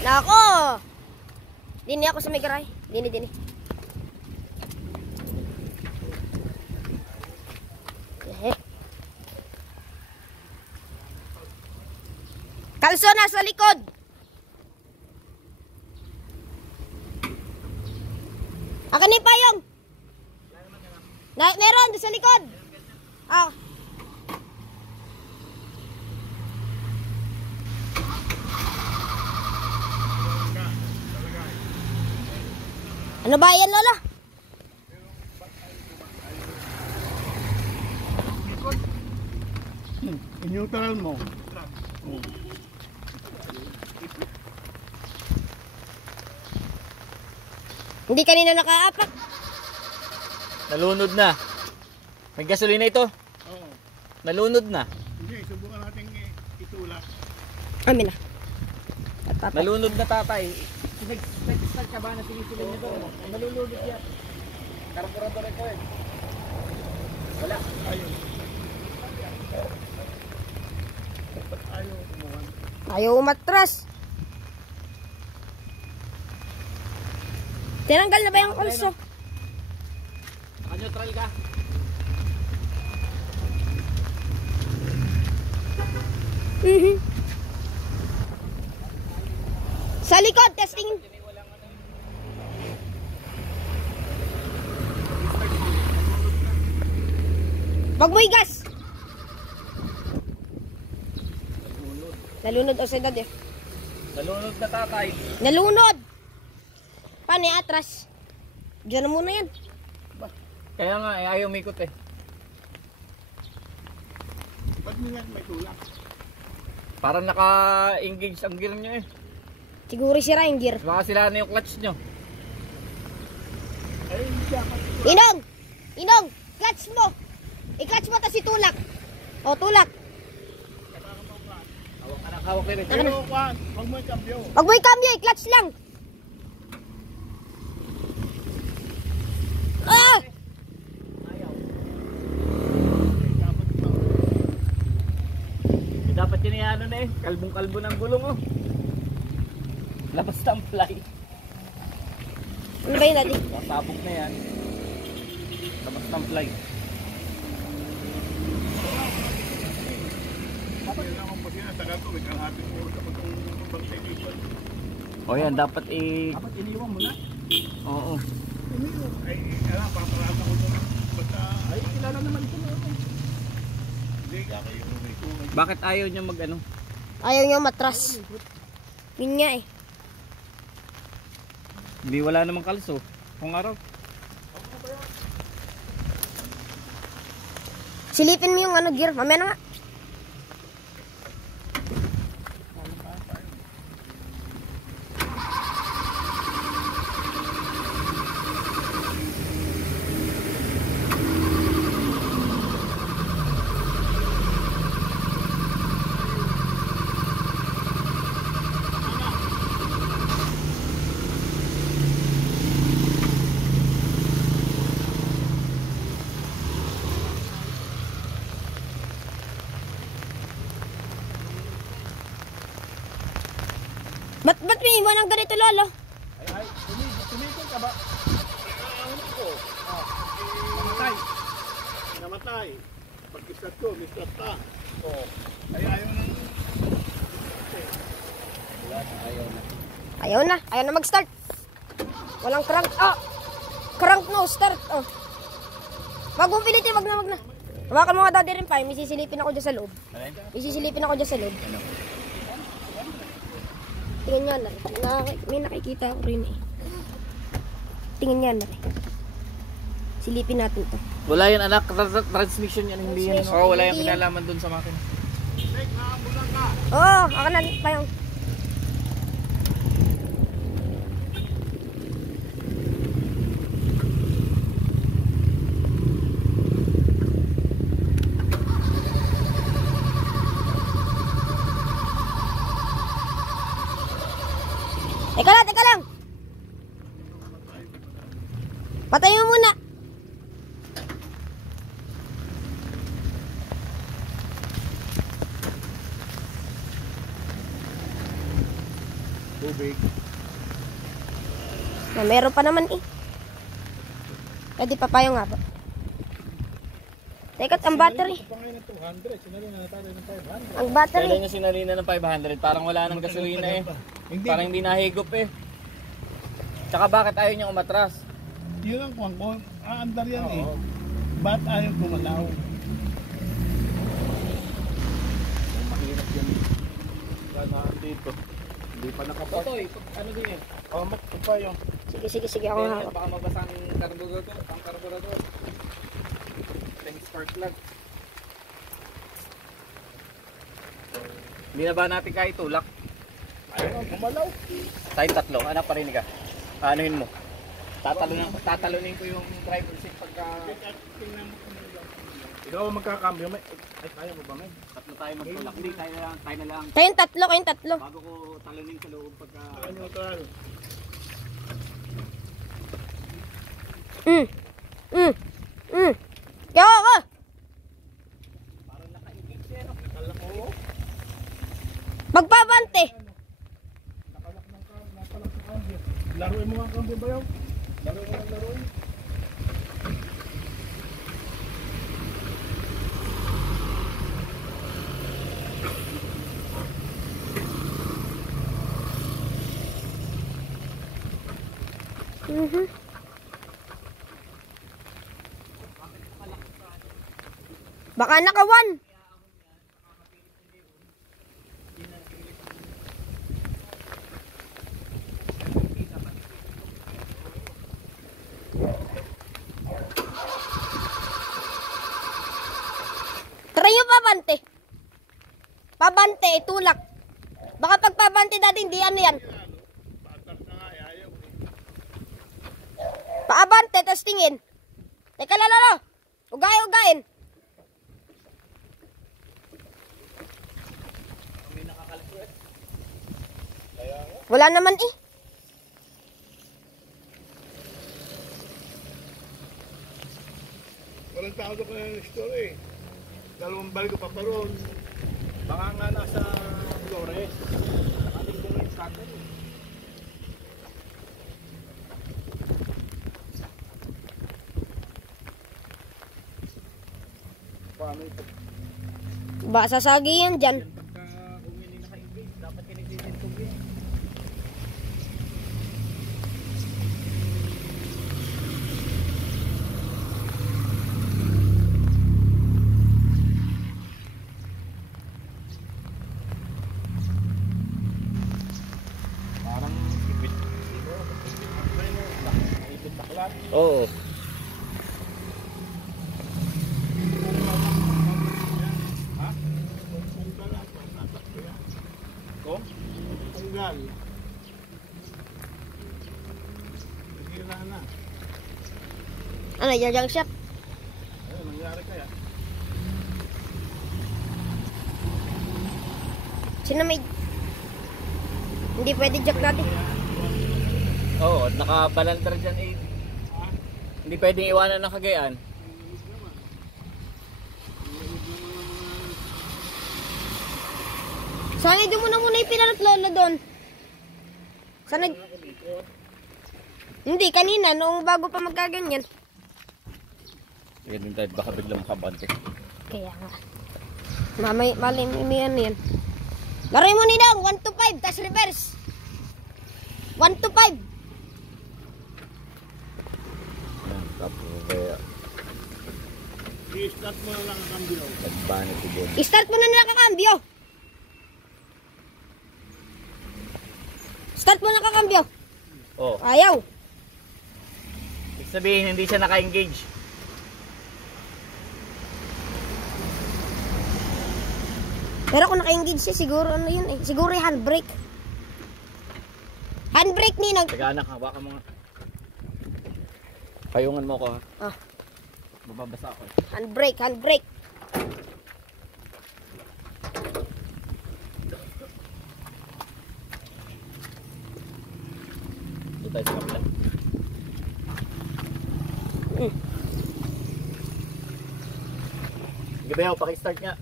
Nako! Dini ako sa may garay. Dini. Kalso na sa likod. Akin ni payong. Meron doon sa likod. Ah. Ano ba yan, Lola? Neutral mo. Hindi kanina nakaapak. Nalunod na. May gasolina ito? Oo. Nalunod na. Hindi, subukan natin itulak. Amin na. Nalunod na, tatay. Nag-start ka ba na sinisilan niya doon? Nalulunod yan. Karburador ito eh. Wala. Ayun. Ayaw kumuhan. Ayaw umatras. Tinanggal na ba yung kalso? Naka-neutral ka? Sa likod, testing. Wag mo igas. Nalunod o sedad eh. Nalunod na, tatay. Nalunod. Paano yung atras? Diyan na muna yan. Kaya nga, ayaw umikot eh. Ba't niya may tulak? Parang naka-engage ang gear nyo eh. Siguro sira yung gear. Baka sila na yung clutch nyo. Ay, hindi ako. Inong, clutch mo. I-clutch mo tas itulak. O, tulak. Hawak ka na, hawak ka rin. Pero, Juan, huwag mo ikambyo. Wag mo i-cambio, i-clutch lang. Ah! Dapat yun yung ano na eh. Kalbong-kalbo ng gulong oh. Labas na ang fly. Ano ba yun, Daddy? Pasabog na yan. Labas na ang fly. Dapat yun lang ang pasina. Tagal ko, may kalahati mo sa pagkong pagtagipon. O yan, dapat Dapat iniwan mo na. Oo. Ay, alam, paparata ko doon. Basta, ay, kilala naman ito na. Hindi ka kayo. Bakit ayaw nyo mag ano? Ayaw nyo matras. Yun nga eh. Hindi, wala namang kalso. Kung araw. Silipin mo yung ano gear. Mamaya na nga. Ba't may iwan ng ganito, Lolo? Ay, tumigil ka ba? Ko. Namatay. Namatay. Pag-istat ko, mistat pa. Oo. Ay, ayaw nang... Ayaw na mag-start. Walang crank. Ah! Crank no, start. Oh. Wag mong pilitin, wag na. Hawakan mo nga, Daddy rin pa. May sisilipin ako dyan sa loob. May sisilipin ako dyan sa loob. Tingnan nyo na rin. May nakikita ako rin eh. Tingnan nyo na rin. Silipin natin to. Wala yan anak, transmission yan, hindi yan. Oo, wala yung kinalaman dun sa makina. Oo, ako na pa yung... Teka lang. Patayin mo muna. Tubig. Na meron pa naman eh. Pwede papayo nga ba? Teka, ang battery. Pa ngayon ng 200. Sinali na tayo ng 500. Ang battery. Kailan niya sinalina ng 500? Parang wala nang gasolina eh. Hindi. Parang hindi nahigop eh. Tsaka bakit ayaw niya umatras? Yun ang kuwang ko. Aandar yan eh. Ba't ayaw gumalaw? Mahirap yan. Sana dito. Hindi pa nakapat. Totoy, ano din eh? Oh, mat pa yung. Sige ako nga. Baka mabasa ang carburetor. Thanks spark plug. Hindi na ba natin kahit tulak? Ayaw gumalaw. Tayong tatlo, anak parinig ka. Anuhin mo. Tatalunin ko yung driver seat pagka... Ikaw ang magkakambyo. Ay, kaya mo ba, men? Tatlo tayo magtulak. Hindi, tayo na lang. Kayong tatlo. Bago ko talunin sa loob pagka... Neutral. Kaya ako. Parang nakaigig siya, no? Nakala ko. Magpabante. Nakalak ng kambyo. Laruin mo ang kambyo ba yun? Laruin. Baka nakawan. Try yung pabante. Pabante, tulak. Baka pag pabante dati hindi ano yan. Paabante, tapos tingin. Teka lalo. Ugayin. Wala naman eh. Walang tao doon kaya ng store eh. Dalawang balik ko pa pa ron. Baka nga nasa Flores. Ating doon yung standard eh. Paano ito? Ba, sasagi yan dyan. Pagka humili naka-engage, dapat kinisisintog yan. Parang ipit. Ipit taklat. Oo. Kung? Tanggal. Nasira na. Ano, jajang shop. Ano nangyari kaya? Sino may... Hindi pwede jack natin. Oo, at nakabalandar dyan eh. Hindi pwedeng iwanan ng Cagayan. Sana doon muna ipinanot lola doon. Sana... Hindi, kanina, noong bago pa magkaganyan. Yan din tayo, baka biglang makabante. Kaya nga. Malay, may ano yan. Laroy mo nila, 1 to 5, tas reverse. 1 to 5. Yan, tapos kaya I-start mo na lang ang kambyo. nagbanit ko doon. I-start mo na nakakambyo. Start mo nakakambyo. Oo. Ayaw. Ibig sabihin, hindi siya naka-engage. Pero kung naka-engage siya, siguro ano yun eh. Siguro yung handbrake. Handbrake, Ninang. Taga anak, hawakan mo nga. Payungan mo ko ha. Ah, Mababasa ako. handbrake. Doon tayo sa kapila. Sige ba yaw, pakistart nga.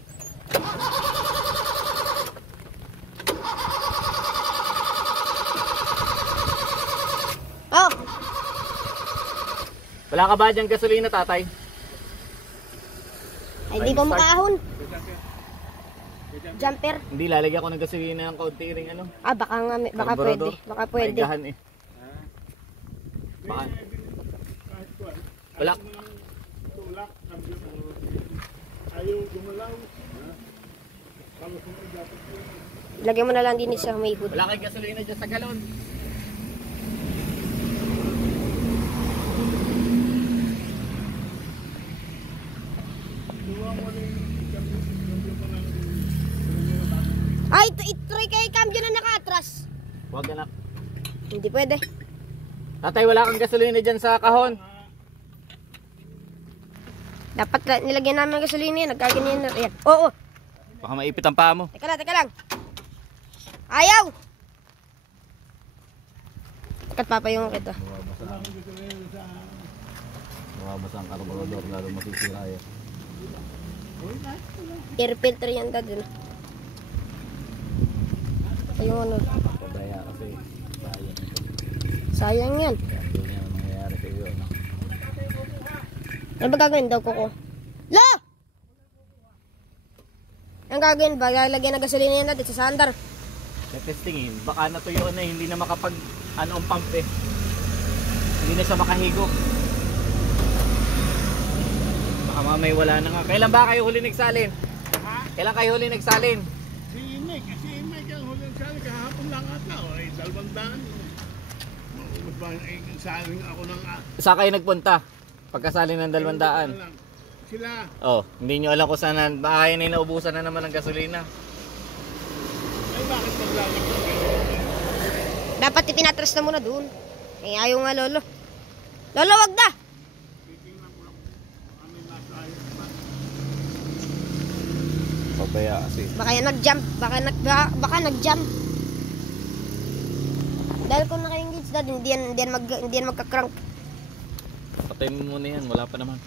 Wala ka ba dyan gasolina, tatay? Ay, di ko makahon. Jumper. Hindi, lalagyan ko ng gasolina ng kaunti ring ano. Ah, baka nga, baka pwede. Carburetor. Baka pwede. Maigahan eh. Baka. Wala. Tulak, ayaw gumalaw. Tapos mo dapat yun. Lagyan mo na lang din sa may hood. Wala kang gasolina dyan sa galon. Tuwa mo rin yung cambio mo lang. Ay, itry kayo cambio na naka-atras. Huwag anak. Hindi pwede. Tatay, wala kang gasolina dyan sa kahon. Dapat nilagyan namin ng gasolina yan. Nagkaganyan na. Ayan. Oo. Baka maipit ang paa mo. Teka lang. Ayaw! Kat papayong kita. Mababasa ang carburetor, lalo masisira yan. Air filter yan dad. Ayun ano. Pabaya kasi sayang. Sayang yan. Hindi niya nangyayari sa iyo. No? Ano ba gagawin daw ko? La! Ang gagawin ba? Lalagyan ng gasolina yan natin sa sandar. Testingin, baka natuyuan na hindi na makapag ano ang pump eh. Hindi na siya makahigo. Baka mamay wala na nga. Kailan ba kayo huli nagsalin? Ha? Kailan kayo huli nagsalin? Si Mike ang huling sali kahapon lang ata. Ay, 200. Saling ako ng... Saan kayo nagpunta? Pagkasali ng 200. Sila. Oh, hindi nyo alam kung saan. Baka yun ay naubusan na naman ng gasolina. Ay, bakit maglalag ka? Dapat ipinatras na muna dun. Eh, ayaw nga lolo. Lolo, wag na! Pabaya kasi. Baka yan nag-jump. Baka nag-jump. Dahil kung naka-engage dad, hindi yan magka-crank. Patayin mo muna yan, wala pa naman.